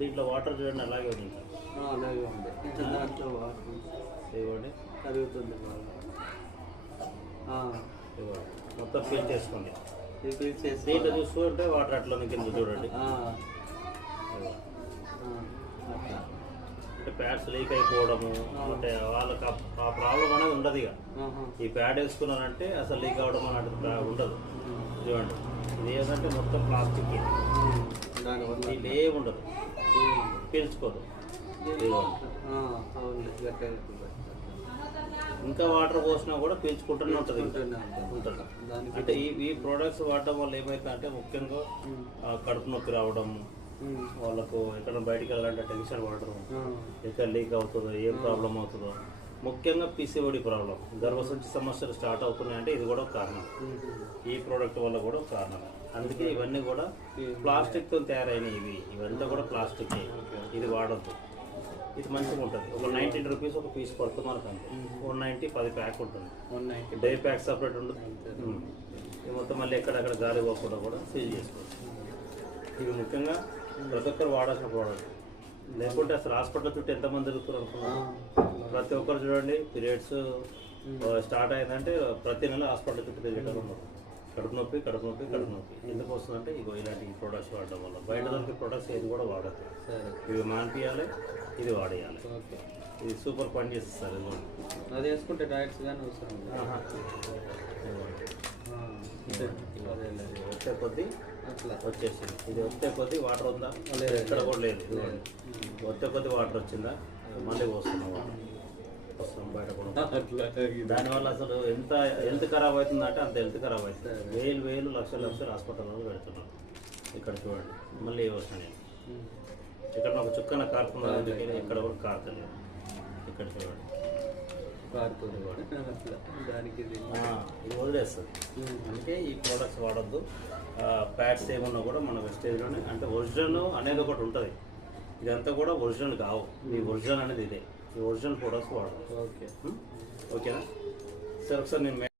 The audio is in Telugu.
దీంట్లో వాటర్ చూడండి అలాగే ఉంది. అలాగే ఉంది. దాంట్లో వాటర్ ఇవ్వండి, కరుగుతుంది. ఇవ్వండి మొత్తం ఫిల్ చేసుకోండి. చేసి దీంట్లో చూసుకుంటే వాటర్ అట్లా కింద చూడండి. అంటే ప్యాడ్స్ లీక్ అయిపోవడము అంటే వాళ్ళకి ఆ ప్రాబ్లం అనేది ఉండదు. ఇక ఈ ప్యాడ్ వేసుకున్నారంటే అసలు లీక్ అవ్వడం అనేది ఉండదు. చూడండి, ఇది ఏంటంటే మొత్తం ప్లాస్టిక్, దీంట్లో ఏమి ఉండదు, పీల్చుకోదు. ఇంకా వాటర్ పోసినా కూడా పీల్చుకుంటూనే ఉంటుంది. అంటే ఈ ప్రోడక్ట్స్ వాడడం వల్ల ఏమైతే అంటే ముఖ్యంగా కడుపు నొప్పి రావడం, వాళ్ళకు ఎక్కడ బయటికి వెళ్ళాలంటే టెన్షన్ పడడం, ఎక్కడ లీక్ అవుతుందో, ఏం ప్రాబ్లం అవుతుందో, ముఖ్యంగా పీసీఓడి ప్రాబ్లం, గర్భసంచి సమస్యలు స్టార్ట్ అవుతున్నాయంటే ఇది కూడా ఒక కారణం. ఈ ప్రోడక్ట్ వల్ల కూడా ఒక కారణం. అందుకే ఇవన్నీ కూడా ప్లాస్టిక్తో తయారైనవి. ఇవంతా కూడా ప్లాస్టిక్. ఇది వాడద్దు. ఇది మంచిగా ఉంటుంది. ఒక 19 రూపీస్ ఒక పీస్ పడుతుంది మనకు. అంతే 190 10 ప్యాక్ ఉంటుంది. 190 డే ప్యాక్ సపరేట్ ఉంటుంది. ఇది మొత్తం మళ్ళీ ఎక్కడెక్కడ గాలి పోకుండా కూడా సీల్ చేసుకోవచ్చు. ఇవి ముఖ్యంగా ప్రతి ఒక్కరు వాడాల్సిన ప్రోడక్ట్. లేకుంటే అసలు హాస్పిటల్ చుట్టూ ఎంతమంది తిరుగుతున్నారు అనుకున్నారు. ప్రతి ఒక్కరు చూడండి, పీరియడ్స్ స్టార్ట్ అయిందంటే ప్రతి నెల హాస్పిటల్ చుట్టూ తిరిగేటప్పుడు ఉన్నారు. కడుపు నొప్పి కడుపు నొప్పి కడుపు నొప్పి ఎందుకు వస్తుందంటే ఇగో ఇలాంటి ప్రోడక్ట్స్ వాడడం వల్ల. బయట దొరికే ప్రోడక్ట్స్ ఏది కూడా వాడద్దు. ఇవి మానిపించాలి, ఇది వాడేయాలి. ఇది సూపర్ పని చేస్తారు. అది వేసుకుంటే డైరెక్ట్స్ కానీ అవసరం వచ్చే కొద్దీ వచ్చేసింది. ఇది వచ్చే కొద్దీ వాటర్ ఉందా ఎక్కడ కూడా లేదు. వచ్చే కొద్దీ వాటర్ వచ్చిందా మళ్ళీ వస్తున్నాం వాటర్ వస్తాం బయట కూడా. దానివల్ల అసలు ఎంత ఖరాబ్ అవుతుందంటే అంత హెల్త్ ఖరాబ్ అవుతుంది. వేలు లక్షలు హాస్పిటల్లో పెడుతున్నాం. ఇక్కడ చూడండి మళ్ళీ వస్తున్నాయి. ఇక్కడ ఒక చుక్కన కారుతున్నది, ఇక్కడ కూడా కారుతలేదు. ఇక్కడ చూడండి దానికి ఇది వదిలేస్తుంది. అందుకే ఈ ప్రోడక్ట్స్ వాడద్దు. ప్యాడ్స్ ఏమన్నా కూడా మన వెస్టేజ్లోనే అంటే ఒరిజినల్ అనేది ఒకటి ఉంటుంది. ఇదంతా కూడా ఒరిజినల్ కావు. ఈ ఒరిజినల్ అనేది ఇదే. ఈ ఒరిజినల్ ప్రోడక్ట్స్ వాడదు. ఓకేనా సార్? ఒకసారి నేను